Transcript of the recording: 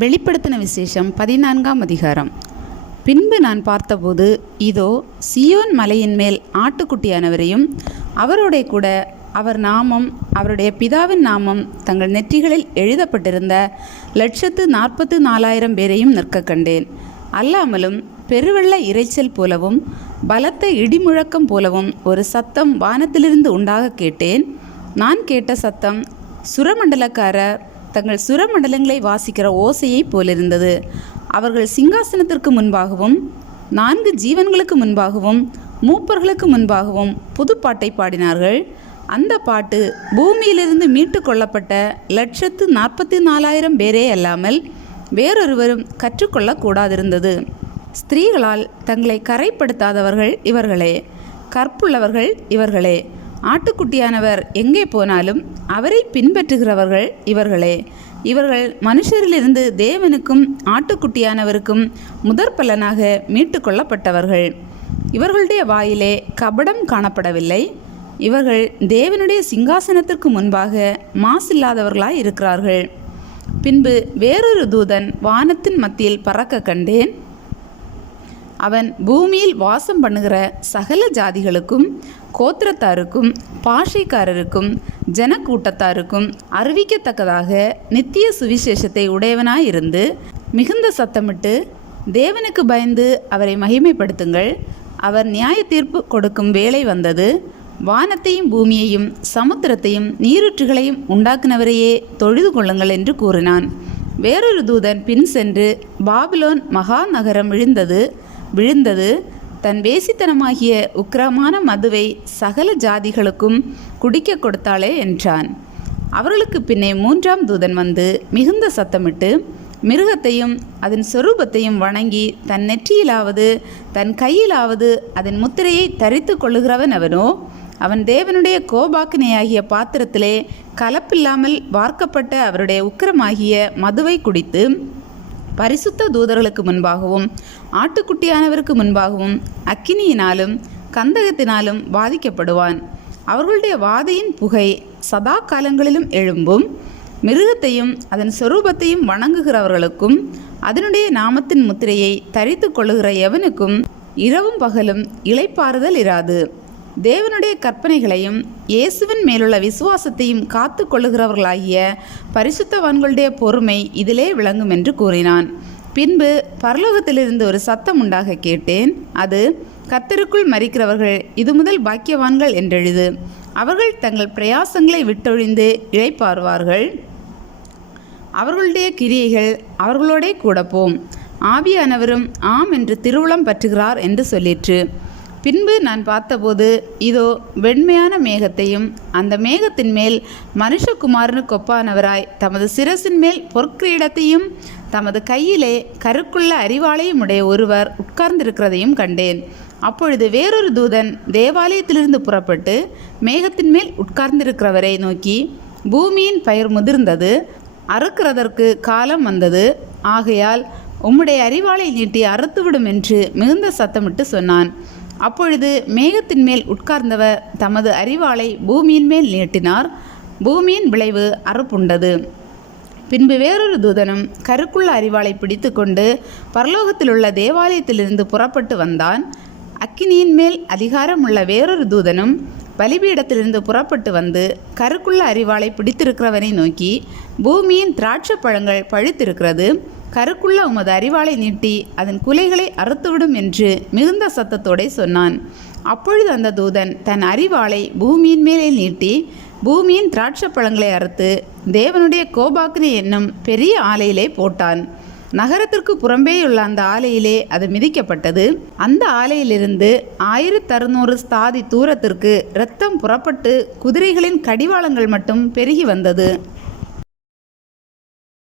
வெளிப்படுத்தின விசேஷம் 14ஆம் அதிகாரம். பின்பு நான் பார்த்தபோது, இதோ சியோன் மலையின் மேல் ஆட்டுக்குட்டியானவரையும் அவரோட கூட அவர் நாமம் அவருடைய பிதாவின் நாமம் தங்கள் நெற்றிகளில் எழுதப்பட்டிருந்த 144,000 பேரையும் நிற்க கண்டேன். அல்லாமலும் பெருவெள்ள இரைச்சல் போலவும் பலத்த இடிமுழக்கம் போலவும் ஒரு சத்தம் வானத்திலிருந்து உண்டாக கேட்டேன். நான் கேட்ட சத்தம் சுரமண்டலக்காரர் தங்கள் சுரமண்டலங்களை வாசிக்கிற ஓசையைப் போலிருந்தது. அவர்கள் சிங்காசனத்திற்கு முன்பாகவும் 4 ஜீவன்களுக்கு முன்பாகவும் மூப்பர்களுக்கு முன்பாகவும் புதுப்பாட்டை பாடினார்கள். அந்த பாட்டு பூமியிலிருந்து மீட்டு கொள்ளப்பட்ட 144,000 பேரே அல்லாமல் வேறொருவரும் கற்றுக்கொள்ளக்கூடாதிருந்தது. ஸ்திரீகளால் தங்களை கரைப்படுத்தாதவர்கள் இவர்களே, கற்புள்ளவர்கள் இவர்களே, ஆட்டுக்குட்டியானவர் எங்கே போனாலும் அவரை பின்பற்றுகிறவர்கள் இவர்களே. இவர்கள் மனுஷரிலிருந்து தேவனுக்கும் ஆட்டுக்குட்டியானவருக்கும் முதற்பலனாக மீட்டு கொள்ளப்பட்டவர்கள். இவர்களுடைய வாயிலே கபடம் காணப்படவில்லை. இவர்கள் தேவனுடைய சிங்காசனத்திற்கு முன்பாக மாசில்லாதவர்களாய் இருக்கிறார்கள். பின்பு வேறொரு தூதன் வானத்தின் மத்தியில் பறக்க கண்டேன். அவன் பூமியில் வாசம் பண்ணுகிற சகல ஜாதிகளுக்கும் கோத்திரத்தாருக்கும் பாஷைக்காரருக்கும் ஜனக்கூட்டத்தாருக்கும் அறிவிக்கத்தக்கதாக நித்திய சுவிசேஷத்தை உடையவனாயிருந்து மிகுந்த சத்தமிட்டு, தேவனுக்கு பயந்து அவரை மகிமைப்படுத்துங்கள், அவர் நியாய தீர்ப்பு கொடுக்கும் வேளை வந்தது, வானத்தையும் பூமியையும் சமுத்திரத்தையும் நீரூற்றுகளையும் உண்டாக்குனவரையே தொழுது கொள்ளுங்கள் என்று கூறினான். வேறொரு தூதன் பின் சென்று, பாபிலோன் மகா நகரம் விழுந்தது, தன் வேசித்தனமாகிய உக்கிரமான மதுவை சகல ஜாதிகளுக்கும் குடிக்க கொடுத்தாளே என்றான். அவர்களுக்கு பின்னே 3ஆம் தூதன் வந்து மிகுந்த சத்தமிட்டு, மிருகத்தையும் அதன் சொரூபத்தையும் வணங்கி தன் நெற்றியிலாவது தன் கையிலாவது அதன் முத்திரையை தரித்து கொள்ளுகிறவன் அவனோ, அவன் தேவனுடைய கோபாக்கினையாகிய பாத்திரத்திலே கலப்பில்லாமல் வார்க்கப்பட்ட அவருடைய உக்கிரமாகிய மதுவை குடித்து பரிசுத்த தூதர்களுக்கு முன்பாகவும் ஆட்டுக்குட்டியானவருக்கு முன்பாகவும் அக்கினியினாலும் கந்தகத்தினாலும் வாதிக்கப்படுவான். அவர்களுடைய வாதையின் புகை சதா காலங்களிலும் எழும்பும். மிருகத்தையும் அதன் சொரூபத்தையும் வணங்குகிறவர்களுக்கும் அதனுடைய நாமத்தின் முத்திரையை தரித்து கொள்ளுகிற எவனுக்கும் இரவும் பகலும் இளைப்பாறுதல் இராது. தேவனுடைய கற்பனைகளையும் இயேசுவின் மேலுள்ள விசுவாசத்தையும் காத்து கொள்ளுகிறவர்களாகிய பரிசுத்தவான்களுடைய பொறுமை இதிலே விளங்கும் என்று கூறினான். பின்பு பரலோகத்திலிருந்து ஒரு சத்தம் உண்டாக கேட்டேன். அது, கர்த்தருக்குள் மரிக்கிறவர்கள் இது முதல் பாக்கியவான்கள் என்றெழுது. அவர்கள் தங்கள் பிரயாசங்களை விட்டொழிந்து இளைப்பாறுவார்கள். அவர்களுடைய கிரியைகள் அவர்களோடே கூட போம். ஆவியானவரும் ஆம் என்று திருவுளம் பற்றுகிறார் என்று சொல்லிற்று. பின்பு நான் பார்த்தபோது, இதோ வெண்மையான மேகத்தையும் அந்த மேகத்தின் மேல் மனுஷகுமாரனுக்கு ஒப்பானவராய் தமது சிரசின் மேல் பொற்கிரீடத்தையும் தமது கையிலே கருக்குள்ள அரிவாளையும் உடைய ஒருவர் உட்கார்ந்திருக்கிறதையும் கண்டேன். அப்பொழுது வேறொரு தூதன் தேவாலயத்திலிருந்து புறப்பட்டு மேகத்தின் மேல் உட்கார்ந்திருக்கிறவரை நோக்கி, பூமியின் பயிர் முதிர்ந்தது, அறுக்கிறதற்கு காலம் வந்தது, ஆகையால் உம்முடைய அரிவாளை நீட்டி அறுத்துவிடும் என்று மிகுந்த சத்தமிட்டு சொன்னான். அப்பொழுது மேகத்தின் மேல் உட்கார்ந்தவர் தமது அரிவாளை பூமியின் மேல் நீட்டினார். பூமியின் விளைவு அறுப்புண்டது. பின்பு வேறொரு தூதனும் கருக்குள்ள அரிவாளை பிடித்து கொண்டு பரலோகத்திலுள்ள தேவாலயத்திலிருந்து புறப்பட்டு வந்தான். அக்கினியின் மேல் அதிகாரம் உள்ள வேறொரு தூதனும் பலிபீடத்திலிருந்து புறப்பட்டு வந்து கருக்குள்ள அரிவாளை பிடித்திருக்கிறவனை நோக்கி, பூமியின் திராட்சை பழங்கள் பழுத்திருக்கிறது, கருக்குள்ள உமது அரிவாளை நீட்டி அதன் குலைகளை அறுத்துவிடும் என்று மிகுந்த சத்தத்தோടെ சொன்னான். அப்பொழுது அந்த தூதன் தன் அரிவாளை பூமியின் மேலே நீட்டி பூமியின் திராட்சை பழங்களை அறுத்து தேவனுடைய கோபாக்கினை என்னும் பெரிய ஆலையிலே போட்டான். நகரத்திற்கு புறம்பேயுள்ள அந்த ஆலையிலே அது மிதிக்கப்பட்டது. அந்த ஆலையிலிருந்து 1600 ஸ்தாதி தூரத்திற்கு இரத்தம் புறப்பட்டு குதிரைகளின் கடிவாளங்கள் மட்டும் பெருகி வந்தது.